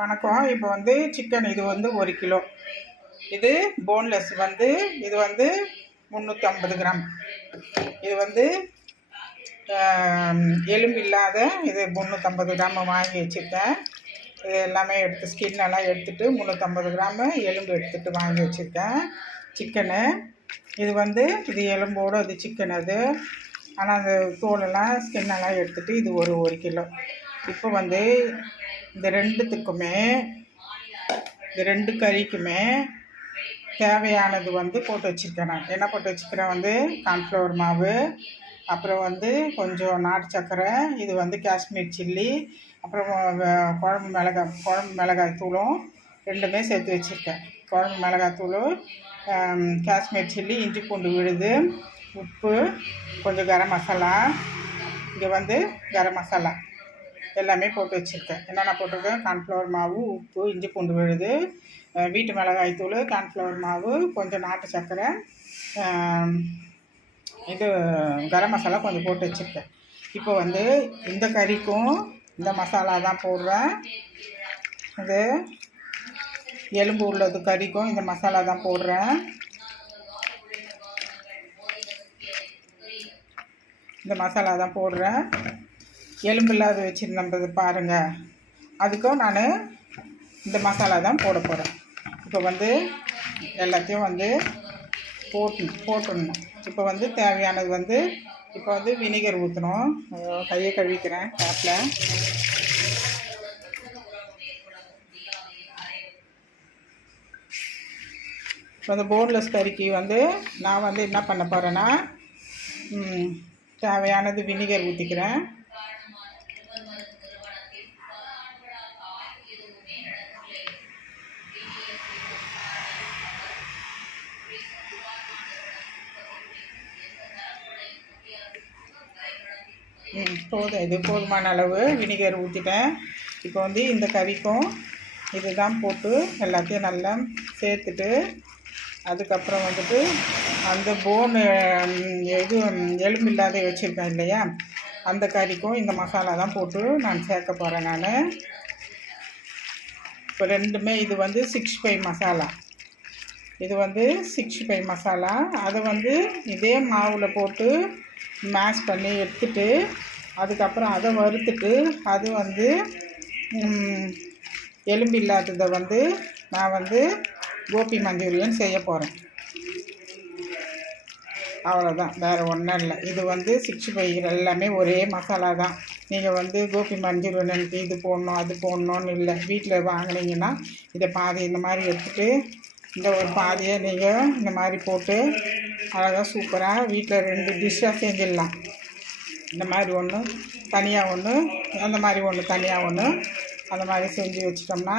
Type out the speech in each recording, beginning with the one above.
வணக்கம். இப்போ வந்து சிக்கன் இது வந்து 1 கிலோ. இது போன்லெஸ் வந்து இது வந்து 350 கிராம். இது வந்து எலும்பு இல்லாத இது 350 கிராம் வாங்கி வச்சுருக்கேன். இது எல்லாமே எடுத்து ஸ்கின்னெல்லாம் எடுத்துகிட்டு 350 கிராமு எலும்பு எடுத்துகிட்டு வாங்கி வச்சுருக்கேன். சிக்கனு இது வந்து இது எலும்போடு இது சிக்கன் அது. ஆனால் அந்த தோலெல்லாம் ஸ்கின்னெல்லாம் எடுத்துகிட்டு இது ஒரு கிலோ. இப்போ வந்து இந்த ரெண்டுத்துக்குமே இந்த 2 கறிக்குமே தேவையானது வந்து போட்டு வச்சுருக்கேன். நான் என்ன போட்டு வச்சுக்கிறேன் வந்து கார்ன்ஃப்ளவர் மாவு, அப்புறம் வந்து கொஞ்சம் நாட்டு சர்க்கரை, இது வந்து காஷ்மீர் சில்லி, அப்புறம் குழம்பு மிளகாய் தூளும் 2மே சேர்த்து வச்சுருக்கேன். குழம்பு மிளகாய் தூள், காஷ்மீர் சில்லி, இஞ்சி பூண்டு விழுது, உப்பு, கொஞ்சம் கரம் மசாலா, இங்கே வந்து கரம் மசாலா எல்லாமே போட்டு வச்சுருக்கேன். என்னென்ன போட்டிருக்கேன்? கார்ன்ஃப்ளவர் மாவு, உப்பு, இஞ்சி பூண்டு விழுது, வீட்டு மிளகாய் தூள், கார்ன்ஃப்ளவர் மாவு, கொஞ்சம் நாட்டு சர்க்கரை, இது கரம் மசாலா கொஞ்சம் போட்டு வச்சுருக்கேன். இப்போ வந்து இந்த கறிக்கும் இந்த மசாலா தான் போடுறேன். இது எலும்பு உள்ளது கறிக்கும் இந்த மசாலா தான் போடுறேன். இந்த மசாலா தான் போடுறேன். எலும்பு இல்லாத வச்சுருந்தது பாருங்கள், அதுக்கும் நான் இந்த மசாலா தான் போட போகிறேன். இப்போ வந்து எல்லாத்தையும் வந்து போட்டுடணும். இப்போ வந்து தேவையானது வந்து இப்போ வந்து வினிகர் ஊற்றணும். கையை கழுவிக்கிறேன் டேப்பில். இப்போ அந்த போன்லெஸ் கறிக்கு வந்து நான் வந்து என்ன பண்ண போகிறேன்னா தேவையானது வினிகர் ஊற்றிக்கிறேன். இது போதுமான அளவு வினிகர் ஊற்றிட்டேன். இப்போ வந்து இந்த கறிக்கும் இதுதான் போட்டு எல்லாத்தையும் நல்லா சேர்த்துட்டு, அதுக்கப்புறம் வந்துட்டு அந்த இது எலும்பு இல்லாத வச்சுருக்கேன் இல்லையா, அந்த கறிக்கும் இந்த மசாலா தான் போட்டு நான் சேர்க்க போகிறேன். நான் இப்போ 2மே இது வந்து 65 மசாலா, இது வந்து 65 மசாலா. அதை வந்து இதே மாவில் போட்டு மேஷ் பண்ணி எடுத்துட்டு, அதுக்கப்புறம் அதை வறுத்துட்டு, அது வந்து எலும்பு இல்லாததை வந்து நான் வந்து கோபி மஞ்சூரியன் செய்ய போகிறேன். அவ்வளோதான், வேறு ஒன்றும் இல்லை. இது வந்து 65 எல்லாமே ஒரே மசாலா தான். நீங்கள் வந்து கோபி மஞ்சூரியனுக்கு இது போடணும் அது போடணுன்னு இல்லை. வீட்டில் வாங்கினீங்கன்னா இதை பாதி இந்த மாதிரி எடுத்துகிட்டு இந்த ஒரு பாதியை நீங்கள் இந்த மாதிரி போட்டு அழகாக சூப்பராக வீட்டில் 2 டிஷ்ஷாக செஞ்சிடலாம். இந்த மாதிரி ஒன்று தனியாக ஒன்று, அந்த மாதிரி ஒன்று தனியாக ஒன்று, அந்த மாதிரி செஞ்சு வச்சிட்டோம்னா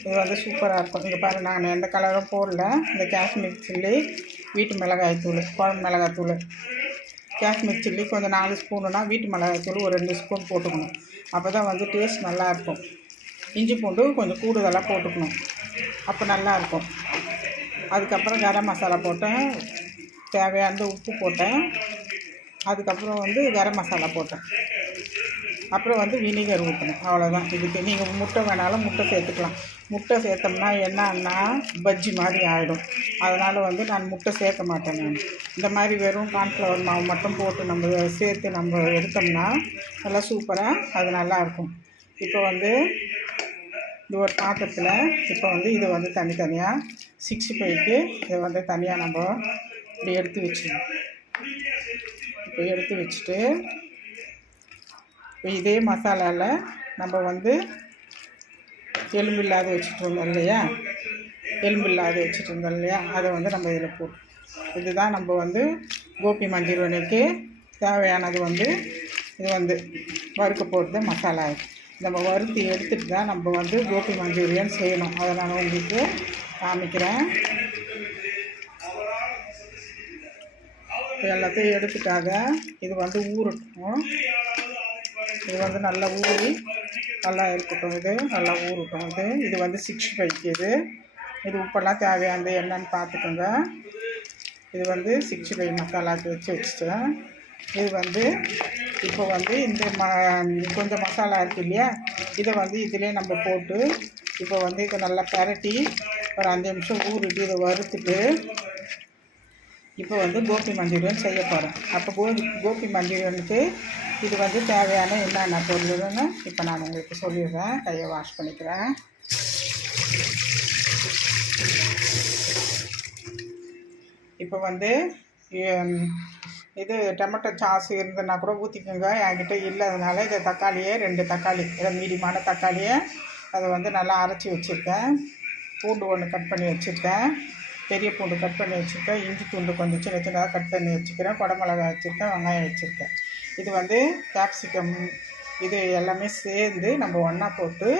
இது வந்து சூப்பராக இருக்கும். இங்கே பாருங்கள், நான் எந்த கலரும் போடல. இந்த காஷ்மீர் சில்லி, வீட்டு மிளகாய் தூள், குழம்பு மிளகாய் தூள், காஷ்மீர் சில்லி கொஞ்சம் 4 ஸ்பூனுனா வீட்டு மிளகாய் தூள் ஒரு 2 ஸ்பூன் போட்டுக்கணும். அப்போ தான் வந்து டேஸ்ட் நல்லாயிருக்கும். இஞ்சி பூண்டு கொஞ்சம் கூடுதலாக போட்டுக்கணும், அப்போ நல்லாயிருக்கும். அதுக்கப்புறம் கரம் மசாலா போட்டேன், தேவையான உப்பு போட்டேன், அதுக்கப்புறம் வந்து கரம் மசாலா போட்டேன், அப்புறம் வந்து வினிகர் ஊற்றணும். அவ்வளோதான். இதுக்கு நீங்கள் முட்டை வேணாலும் முட்டை சேர்த்துக்கலாம். முட்டை சேர்த்தோம்னா என்னன்னா பஜ்ஜி மாதிரி ஆகிடும். அதனால் வந்து நான் முட்டை சேர்க்க மாட்டேன். நான் இந்த மாதிரி வெறும் கார்ன்ஃப்ளவர் மாவு மட்டும் போட்டு நம்ம சேர்த்து நம்ம எடுத்தோம்னா நல்லா சூப்பராக அது நல்லாயிருக்கும். இப்போ வந்து இது ஒரு பாத்திரத்தில் இப்போ வந்து இது வந்து தனித்தனியாக 65க்கு இதை வந்து தனியாக நம்ம இப்படி எடுத்து வச்சுக்கணும். இப்போ எடுத்து வச்சுட்டு, இப்போ இதே மசாலாவில் நம்ம வந்து எலும்பு இல்லாத வச்சுட்டு இருந்தோம் இல்லையா, அதை வந்து நம்ம இதில் போட்டு, இதுதான் நம்ம வந்து கோபி மஞ்சூரியனுக்கு தேவையானது. வந்து இது வந்து வறுக்க போடுறது மசாலா. நம்ம வறுத்து எடுத்துகிட்டு தான் நம்ம வந்து கோபி மஞ்சூரியன் செய்யணும். அதை நான் உங்களுக்கு காமிக்கிறேன். எல்லாத்தையும் எடுத்துட்டாங்க. இது வந்து ஊறட்டும். இது வந்து நல்லா ஊறி நல்லா இருக்கட்டும். இது நல்லா ஊறட்டும். இது வந்து 65க்கு இது உப்பெல்லாம் தேவையானது என்னன்னு பார்த்துக்கோங்க. இது வந்து 65 மசாலாவுக்கு வச்சுட்டேன். இது வந்து இப்போ வந்து இந்த கொஞ்சம் மசாலா இருக்குது இல்லையா, இதை வந்து இதிலே நம்ம போட்டு இப்போ வந்து இதை நல்லா பரட்டி ஒரு 5 நிமிஷம் ஊறிட்டு இதை வறுத்துட்டு இப்போ வந்து கோபி மஞ்சூரியன் செய்ய போகிறேன். அப்போ கோபி மஞ்சூரியனுக்கு இது வந்து தேவையான என்னென்ன பொருள்னு இப்போ நான் உங்களுக்கு சொல்லிடுறேன். கையை வாஷ் பண்ணிக்கிறேன். இப்போ வந்து இது டொமேட்டோ சாஸ் இருந்ததுன்னா கூட ஊற்றிக்கோங்க. என்கிட்ட இல்லாதனால இதை தக்காளியை 2 தக்காளி மீடியமான தக்காளியை அதை வந்து நல்லா அரைச்சி வச்சுருக்கேன். பூண்டு 1 கட் பண்ணி வச்சுருக்கேன். பெரிய பூண்டு கட் பண்ணி வச்சுருக்கேன். இஞ்சி துண்டு கொஞ்சம் சின்ன சின்னதாக கட் பண்ணி வச்சுக்கிறேன். குடமிளகாய் வச்சுருக்கேன். வெங்காயம் வச்சுருக்கேன். இது வந்து கேப்சிகம் இது எல்லாமே சேர்ந்து நம்ம ஒன்றா போட்டு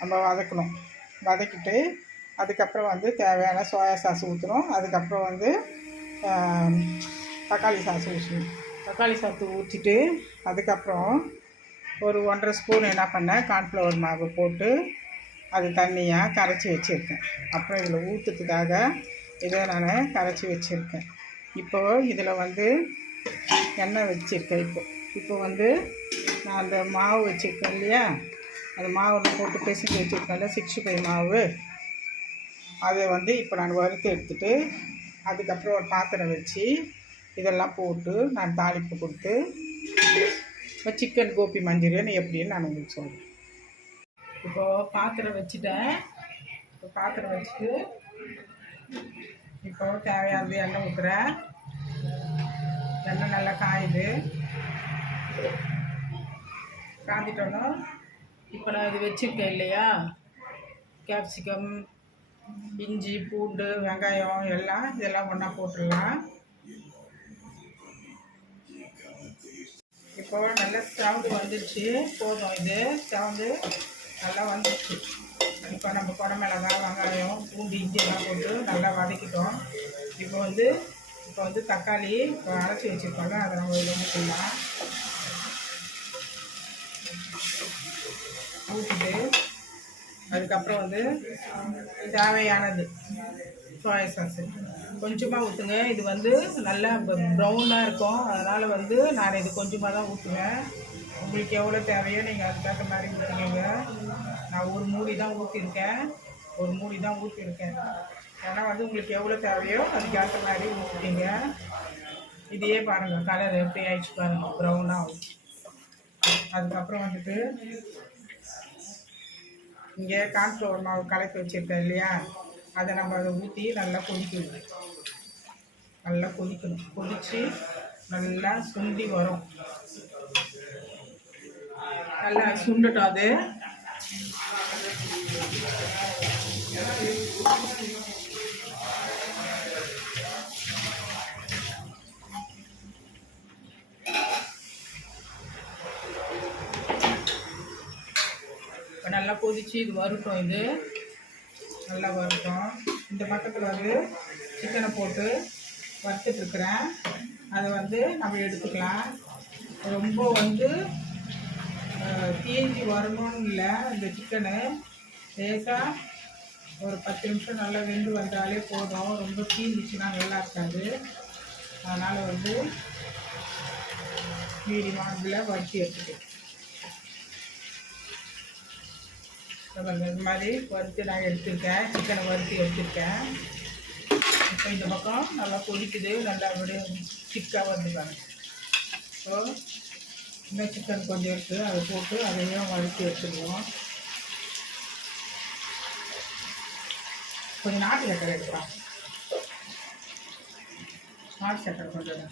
நம்ம வதக்கணும். வதக்கிட்டு அதுக்கப்புறம் வந்து தேவையான சோயா சாஸ் ஊற்றுறோம். அதுக்கப்புறம் வந்து தக்காளி சாஸ் ஊற்றணும். தக்காளி சாஸ் ஊற்றிட்டு அதுக்கப்புறம் ஒரு 1½ ஸ்பூன் என்ன பண்ணேன், கார்ன்ஃப்ளவர் மாவு போட்டு அது தண்ணியாக கரைச்சி வச்சுருக்கேன். அப்புறம் இதில் ஊற்றுறதுக்காக இதை நான் கரைச்சி வச்சுருக்கேன். இப்போது இதில் வந்து எண்ணெய் வச்சுருக்கேன். இப்போ வந்து நான் அந்த மாவு வச்சுருக்கேன் இல்லையா, அந்த மாவில் போட்டு பிசைஞ்சு வச்சுருக்கேன்ல 65 மாவு, அதை வந்து இப்போ நான் வறுத்து எடுத்துகிட்டு அதுக்கப்புறம் ஒரு பாத்திரம் வச்சு இதெல்லாம் போட்டு நான் தாளிப்பு கொடுத்து சிக்கன் கோபி மஞ்சூரியன் எப்படின்னு நான் உங்களுக்கு சொல்கிறேன். இப்போது பாத்திரம் வச்சுட்டேன். இப்போ பாத்திரம் வச்சுட்டு இப்போ தேவையானது எண்ணெய் ஊற்றுறேன். எண்ணெய் நல்லா காயுது. காந்திட்டோன்னா இப்போ நான் இது வச்சுருக்கேன் இல்லையா, கேப்சிகம், இஞ்சி, பூண்டு, வெங்காயம் இதெல்லாம் ஒன்றா போட்டுடலாம். இப்போது நல்லா சவுண்டு வந்துடுச்சு. போதும், இது சவுண்டு நல்லா வந்துடுச்சு. இப்போ நம்ம குடமிளகாய், வெங்காயம், பூண்டு, இஞ்சி எல்லாம் போட்டு நல்லா வதக்கிட்டோம். இப்போ வந்து தக்காளி இப்போ அரைச்சி வச்சுருக்கோங்க, அதை நம்ம இதில் ஊற்றிடலாம். ஊற்றிட்டு அதுக்கப்புறம் வந்து தேவையானது சோயா சாஸு கொஞ்சமாக ஊற்றுங்க. இது வந்து நல்லா ப்ரௌனாக இருக்கும், அதனால் வந்து நான் இது கொஞ்சமாக தான் ஊற்றுவேன். உங்களுக்கு எவ்வளோ தேவையோ நீங்கள் அதுக்கேற்ற மாதிரி ஊற்றிக்கோங்க. நான் ஒரு மூடி தான் ஊற்றிருக்கேன். ஏன்னா வந்து உங்களுக்கு எவ்வளோ தேவையோ அதுக்கேற்ற மாதிரி ஊற்றிக்கிங்க. இதையே பாருங்கள், கலர் எப்படி ஆயிடுச்சு பாருங்கள், ப்ரௌனாக. அதுக்கப்புறம் வந்துட்டு இங்கே கார்ன்ஃப்ளவர் மாவு கலக்கி வச்சுருக்கேன் இல்லையா, அதை நம்ம அதை ஊற்றி நல்லா கொதிக்கணும். கொதித்து நல்லா சுண்டி வரும். நல்லா சுண்டட்டும். அது நல்லா கொதிச்சு இது வரட்டும். இது நல்லா வரட்டும். இந்த பக்கத்தில் வந்து சிக்கனை போட்டு வறுத்துட்ருக்குறேன். அதை வந்து நம்ம எடுத்துக்கலாம். ரொம்ப வந்து தீஞ்சி வரணும்னு இல்லை. இந்த சிக்கனு லேசாக ஒரு 10 நிமிஷம் நல்லா வெந்து வந்தாலே போதும். ரொம்ப தீஞ்சிச்சுன்னா நல்லா இருக்காது. அதனால் வந்து மீடியமாக வறுத்தி எடுத்துக்கலாம். இந்த மாதிரி வறுத்து நான் எடுத்துருக்கேன். சிக்கனை வறுத்து எடுத்துருக்கேன். இப்போ இந்த பக்கம் நல்லா கொதிக்குது. நல்லா அப்படியே திக்காக வந்துருக்காங்க. ஸோ இன்னும் சிக்கன் கொஞ்சம் இருக்குது, அதை போட்டு அதையும் வறுத்து எடுத்துக்குவோம். கொஞ்சம் நாட்டு சக்கரை எடுக்கலாம். நாட்டு சக்கரை கொஞ்சம்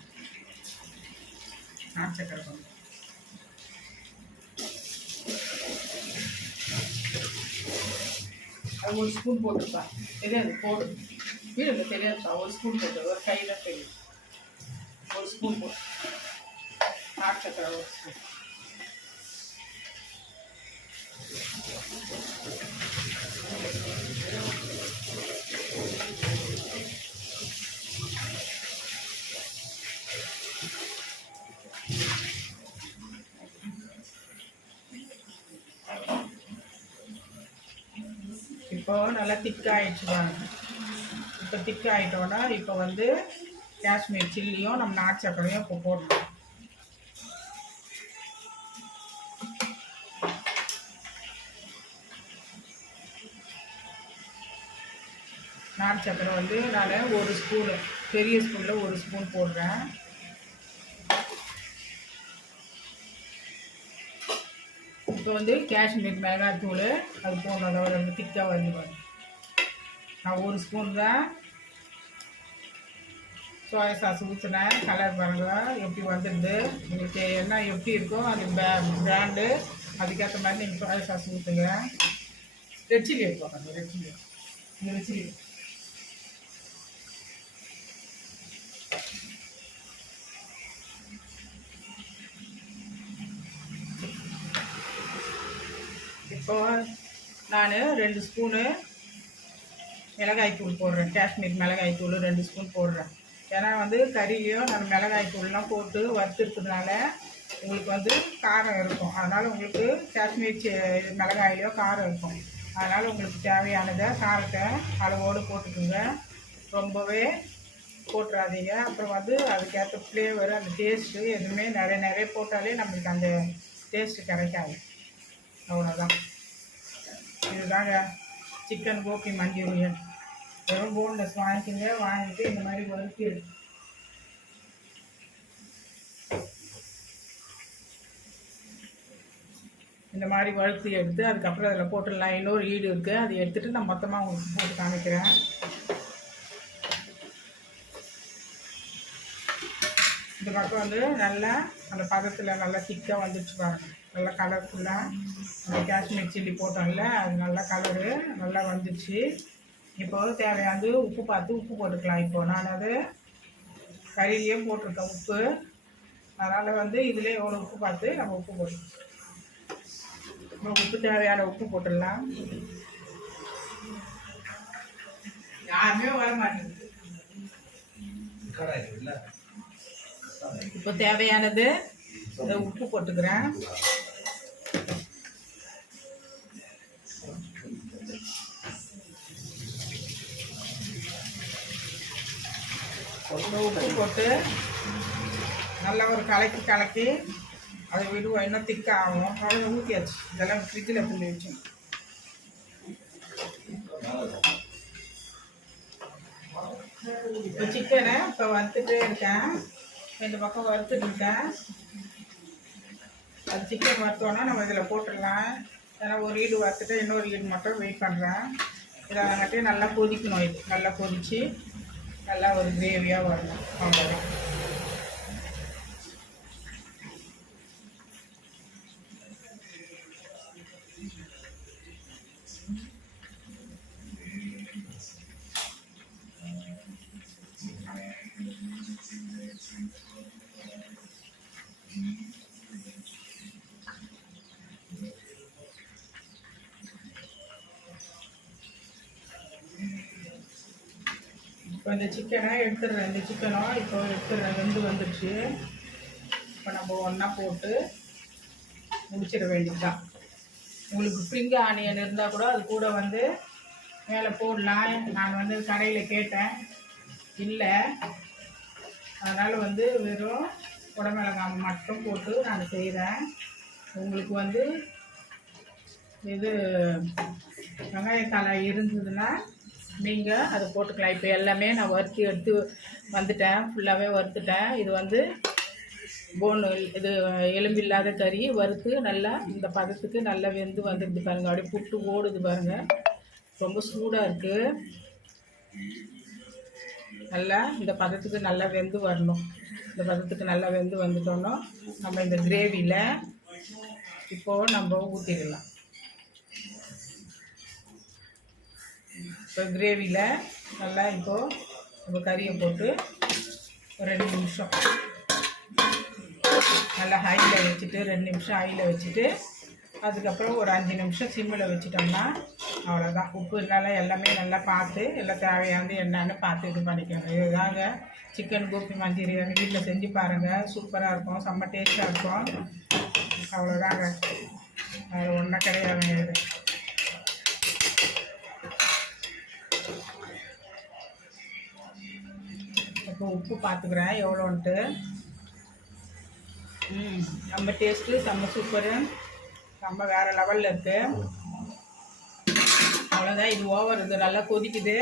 அது 1 ஸ்பூன் போட்டுருப்பா. தெரியாது, போடு. வீடு தெரியாதுப்பா. 1 ஸ்பூன் போட்டு, ஒரு கையில் தெரியும். 1 ஸ்பூன் போட்டு நாட்டு சக்கரை 1 ஸ்பூன். இப்போ நல்லா திக்காகிடுச்சுவாங்க. இப்போ திக்காகிட்டோன்னா இப்போ வந்து காஷ்மீர் சில்லியும் நம்ம நாட்டு சக்கரையும் இப்போ போடணும். நாட்டு சக்கரை வந்து நான் ஒரு ஸ்பூனு, பெரிய ஸ்பூனில் ஒரு ஸ்பூன் போடுறேன். இப்போ வந்து காஷ்மீர் மிளகாய்த்தூள் அது போடணும், ஒரு ரெண்டு திக்காக வந்து நான் ஒரு ஸ்பூன் தான் சோயா சாஸ் ஊற்றுனேன். கலர் பாருங்கள் எப்படி வந்துடுது. உங்களுக்கு என்ன எப்படி இருக்கோ அது பிராண்டு அதுக்கேற்ற மாதிரி நீங்கள் சோயா சாஸ் ஊற்றுங்க. ரெட் சில்லி வைப்பாங்க, ரெட் சில்லி இந்த ரெட் சில்லி இப்போ நான் 2 ஸ்பூனு மிளகாய்த்தூள் போடுறேன். காஷ்மீர் மிளகாய்த்தூள் 2 ஸ்பூன் போடுறேன். ஏன்னா வந்து கறிலையும் நம்ம மிளகாய்த்தூள்லாம் போட்டு வறுத்துருக்கிறதுனால உங்களுக்கு வந்து காரம் இருக்கும். அதனால் உங்களுக்கு காஷ்மீர் மிளகாயிலையோ காரம் இருக்கும். அதனால் உங்களுக்கு தேவையானதை காரத்தை அளவோடு போட்டுக்குங்க, ரொம்பவே போட்டுறாதீங்க. அப்புறம் வந்து அதுக்கேற்ற ஃப்ளேவர் அந்த டேஸ்ட்டு எதுவுமே நிறைய போட்டாலே நம்மளுக்கு அந்த டேஸ்ட்டு கிடைக்காது. அவ்வளோதான். இதுதாங்க சிக்கன் கோபி மஞ்சூரியன். வெறும் போன்லெஸ் வாங்கிக்கோங்க. வாங்கிட்டு இந்த மாதிரி வறுத்து இந்த மாதிரி வறுத்து எடுத்து அதுக்கப்புறம் அதில் போட்டுடலாம். இன்னொரு ஈடு இருக்குது, அதை எடுத்துகிட்டு நான் மொத்தமாக உங்களுக்கு போட்டு காமிக்கிறேன். இந்த பக்கம் வந்து நல்லா அந்த பதத்தில் நல்லா திக்காக வந்துடுச்சு பாருங்க. நல்லா கலர்ஃபுல்லாக அந்த காஷ்மீர் சில்லி போட்டோம்ல அது நல்லா கலரு நல்லா வந்துடுச்சு. இப்போது தேவையானது உப்பு பார்த்து உப்பு போட்டுக்கலாம். இப்போது நான் அது கறியிலேயே போட்டிருக்கேன் உப்பு. அதனால் வந்து இதில் எவ்வளோ உப்பு பார்த்து நம்ம உப்பு போட்டுக்கலாம். உப்பு தேவையான உப்பு போட்டுடலாம். யாருமே வர மாட்டேங்குது. இப்போ தேவையானது உப்பு போட்டுக்கிறேன். உப்பு போட்டு நல்லா ஒரு கலக்கி அதை விடுவோம். இன்னும் திக்காக ஆகும். அவ்வளோ ஊற்றியாச்சு. இதெல்லாம் ஃப்ரிட்ஜில் புள்ளி வச்சு இப்போ சிக்கனை இப்போ வறுத்துட்டே இருக்கேன். இந்த பக்கம் வறுத்துட்டு இருக்கேன். அது சிக்கன் வறுத்தோன்னா நம்ம இதில் போட்டுடலாம். ஏன்னா ஒரு ஈடு வறுத்துட்டு இன்னொரு ஈடு மட்டும் வெயிட் பண்ணுறேன். இதை வாங்கிட்டு நல்லா கொதிக்கணும். இது நல்லா கொதித்து நல்லா ஒரு கிரேவியாக வரணும். அவ்வளோதான். இப்போ இந்த சிக்கனை எடுத்துடுறேன். இந்த சிக்கனும் இப்போ எடுத்துடுறேன். வெந்து வந்துடுச்சு. இப்போ நம்ம ஒன்றா போட்டு முடிச்சிட வேண்டியதுதான். உங்களுக்கு ஸ்ப்ரிங் ஆனியன் இருந்தால் கூட அது கூட வந்து மேலே போடலாம். நான் வந்து கடையில் கேட்டேன், இல்லை. அதனால் வந்து வெறும் குடமிளகாய் மட்டும் போட்டு நான் செய்கிறேன். உங்களுக்கு வந்து இது வெங்காயத்தலை இருந்ததுன்னா நீங்கள் அதை போட்டுக்கலாம். இப்போ எல்லாமே நான் வறுத்து எடுத்து வந்துட்டேன். ஃபுல்லாகவே வறுத்துட்டேன். இது வந்து போன் இது எலும்பு இல்லாத கறி வறுத்து நல்லா இந்த பதத்துக்கு நல்லா வெந்து வந்துடுது பாருங்கள். அப்படியே புட்டு ஓடுது பாருங்கள். ரொம்ப சூடாக இருக்குது. நல்லா இந்த பதத்துக்கு நல்லா வெந்து வரணும். இந்த பதத்துக்கு நல்லா வெந்து வந்துட்டோன்னா நம்ம இந்த கிரேவியில் இப்போது நம்ம ஊற்றிடலாம். இப்போ கிரேவியில் நல்லா இப்போது நம்ம கறியை போட்டு ஒரு 2 நிமிஷம் நல்லா ஹையில் வச்சுட்டு 2 நிமிஷம் ஹையில் வச்சுட்டு அதுக்கப்புறம் ஒரு 5 நிமிஷம் சிம்மில் வச்சுட்டோம்னா அவ்வளோதான். உப்பு இருந்தாலும் எல்லாமே நல்லா பார்த்து எல்லாம் தேவையானது என்னன்னு பார்த்து இது பண்ணிக்கணும். இதுதாங்க சிக்கன் கோபி மஞ்சூரியன். வீட்டில் செஞ்சு பாருங்கள். சூப்பராக இருக்கும். செம்ம டேஸ்ட்டாக இருக்கும். அவ்வளோதாங்க. அது ஒன்றும் கிடையாது. இப்போ உப்பு பார்த்துக்கிறேன் எவ்வளோன்ட்டு. நம்ம டேஸ்ட்டு செம்ம சூப்பரு. நம்ம வேறு லெவலில் இருக்குது. அவ்வளோதான். இது ஓவர். இது நல்லா கொதிக்குது.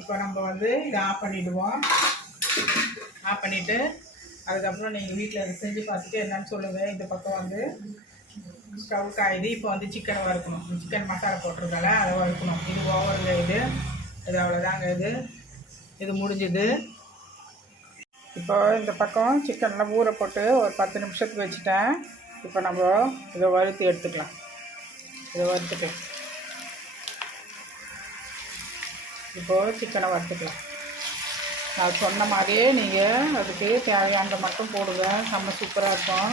இப்போ நம்ம வந்து இதை ஆஃப் பண்ணிவிடுவோம். ஆஃப் பண்ணிவிட்டு அதுக்கப்புறம் நீங்கள் வீட்டில் அதை செஞ்சு பார்த்துட்டு என்னன்னு சொல்லுங்கள். இந்த பக்கம் வந்து ஸ்டவ் காயுது. இப்போ வந்து சிக்கனை வறுக்கணும். சிக்கன் மசாலா போட்டிருக்கால அதை வறுக்கணும். இது ஓவருங்க. இது அவ்வளோதாங்க. இது முடிஞ்சுது. இப்போ இந்த பக்கம் சிக்கன்லாம் ஊற போட்டு ஒரு 10 நிமிஷத்துக்கு வச்சுட்டேன். இப்போ நம்ம இதை வறுத்து எடுத்துக்கலாம். இதை வறுத்துட்டு இப்போது சிக்கனை வறுத்துக்கலாம். நான் சொன்ன மாதிரியே நீங்கள் அதுக்கு தேவையானதை மட்டும் போடுங்க. செம்ம சூப்பராக இருக்கும்.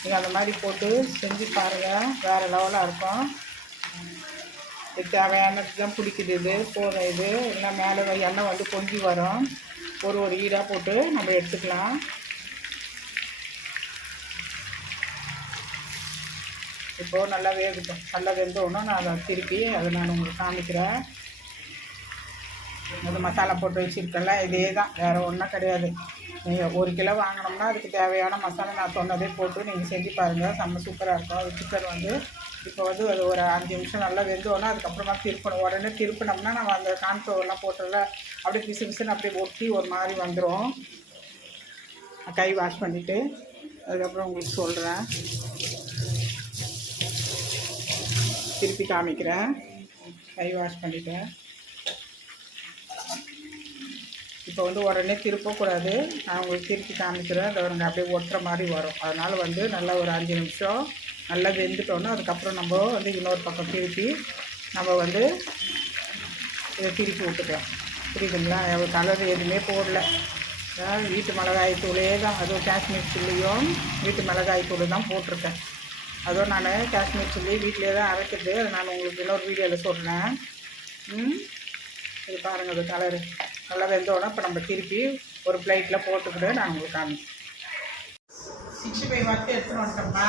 நீங்கள் அந்த மாதிரி போட்டு செஞ்சு பாருங்கள். வேறு லெவலாக இருக்கும். இது தேவையானது தான் பிடிக்குது. இது போதும். இது எல்லாம் மேலே எண்ணெய் வந்து பொங்கி வரும். ஒரு ஈடாக போட்டு நம்ம எடுத்துக்கலாம். இப்போது நல்லா வேகட்டும். நல்லா வெந்தோன்னா நான் அதை திருப்பி அதை நான் உங்களுக்கு காமிக்கிறேன். அது மசாலா போட்டு வச்சுருக்கல இதே தான், வேறு ஒன்றும் கிடையாது. நீங்கள் 1 கிலோ வாங்கினோம்னா அதுக்கு தேவையான மசாலா நான் சொன்னதே போட்டு நீங்கள் செஞ்சு பாருங்கள். செம்ம சூப்பராக இருக்கும். அது சிக்கன் வந்து இப்போ வந்து அது ஒரு 5 நிமிஷம் நல்லா வெந்தோன்னா அதுக்கப்புறமா திருப்பணும். உடனே திருப்பினோம்னா நம்ம அந்த கான்ஃப்ளவர்லாம் போட்டோம்ல அப்படியே பிசுன்னு அப்படியே ஒட்டி ஒரு மாதிரி வந்துடும். கை வாஷ் பண்ணிவிட்டு அதுக்கப்புறம் உங்களுக்கு சொல்கிறேன். திருப்பி காமிக்கிறேன். கை வாஷ் பண்ணிவிட்டேன். இப்போ வந்து உடனே திருப்பக்கூடாது. நான் உங்களுக்கு திருப்பி காமிக்கிறேன். அதை அப்படியே ஒட்டுற மாதிரி வரும். அதனால் வந்து நல்லா ஒரு 5 நிமிஷம் நல்லா வெந்துட்டோன்னா அதுக்கப்புறம் நம்ம வந்து இன்னொரு பக்கம் திருப்பி நம்ம வந்து இதை திருப்பி விட்டுக்கலாம். புரியுதுங்களா? கலர் எதுவுமே போடல. வீட்டு மிளகாய் தூளே தான். அதுவும் காஷ்மீர் சில்லியும் வீட்டு மிளகாய் தூள் தான் போட்டிருக்கேன். அதுவும் நான் காஷ்மீர் சில்லி வீட்டிலே தான் அரைக்கிறது. அதை நான் உங்களுக்கு இன்னொரு வீடியோவில் சொல்கிறேன். இது பாருங்கள். அது கலரு நல்லா வெந்தோன்னா இப்போ நம்ம திருப்பி ஒரு பிளேட்டில் போட்டுக்கிட்டு நான் உங்களுக்கு காமிக்கிறேன். 65 வறுத்து எடுத்துகிட்டு வந்துட்டோம்னா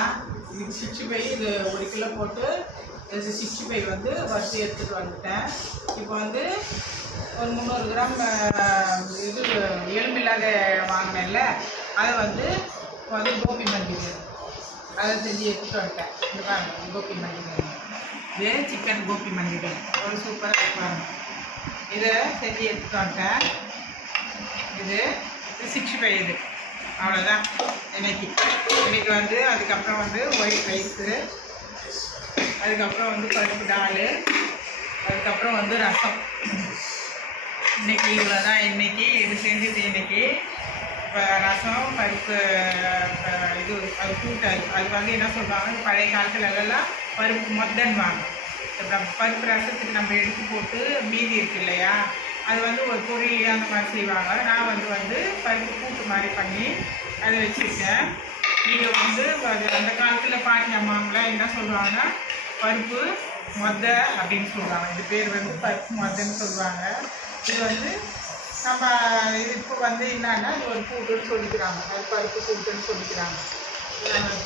இது 65 இது 1 கிலோ போட்டு இது 65 வந்து வறுத்து எடுத்துகிட்டு வந்துட்டேன். இப்போ வந்து ஒரு 300 கிராம் இது எலும்பில்லாத வாங்கினேன்ல அதை வந்து கோபி மஞ்சள் அதை செஞ்சு எடுத்துகிட்டு வந்துட்டேன். இந்த பாருங்கள் கோபி மஞ்சள். இது சிக்கன் கோபி மஞ்சள் ஒரு சூப்பராக இருப்பாங்க. இதை செஞ்சு எடுத்துகிட்டு வந்துட்டேன். இது 65 இது அவ்வளோதான். இன்னைக்கு வந்து அதுக்கப்புறம் வந்து ஒயிட் ரைஸு, அதுக்கப்புறம் வந்து பருப்பு டால், அதுக்கப்புறம் வந்து ரசம். இன்றைக்கி இவ்வளோ தான். இது செஞ்சுட்டு இன்றைக்கி இப்போ ரசம் பருப்பு இது அது கூட்டாது. அது வந்து என்ன சொல்லுவாங்க பழைய காலத்துலலாம் பருப்பு மொத்தன்வாங்க. பருப்பு ரசத்துக்கு நம்ம எடுத்து போட்டு மீதி இருக்கு இல்லையா அது வந்து ஒரு பொரியல் அந்த மாதிரி செய்வாங்க. நான் வந்து பருப்பு கூட்டு மாதிரி பண்ணி அதை வச்சுருக்கேன். நீங்கள் வந்து அந்த காலத்தில் பாட்டி அம்மாங்களாம் என்ன சொல்லுவாங்கன்னா பருப்பு மொத்த அப்படின்னு சொல்லுவாங்க. இது பேர் வந்து பருப்பு மொத்தன்னு சொல்லுவாங்க. இது வந்து நம்ம இது இப்போ வந்து என்னன்னா இது ஒரு கூட்டுன்னு சொல்லிக்கிறாங்க. அது பருப்பு கூட்டுன்னு சொல்லிக்கிறாங்க.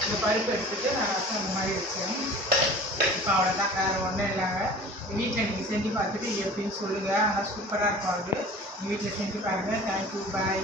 இந்த பருப்பு எடுத்துகிட்டு நான் ரசம் அந்த மாதிரி வச்சேன். இப்போ அவ்வளோதான். வேறு ஒன்றும் இல்லைங்க. வீட்டில் நீங்கள் செஞ்சு பார்த்துட்டு எப்படின்னு சொல்லுங்கள். ஆனால் சூப்பராக இருக்கும். அது வீட்டில் செஞ்சு பாருங்கள். தேங்க்யூ. பாய்.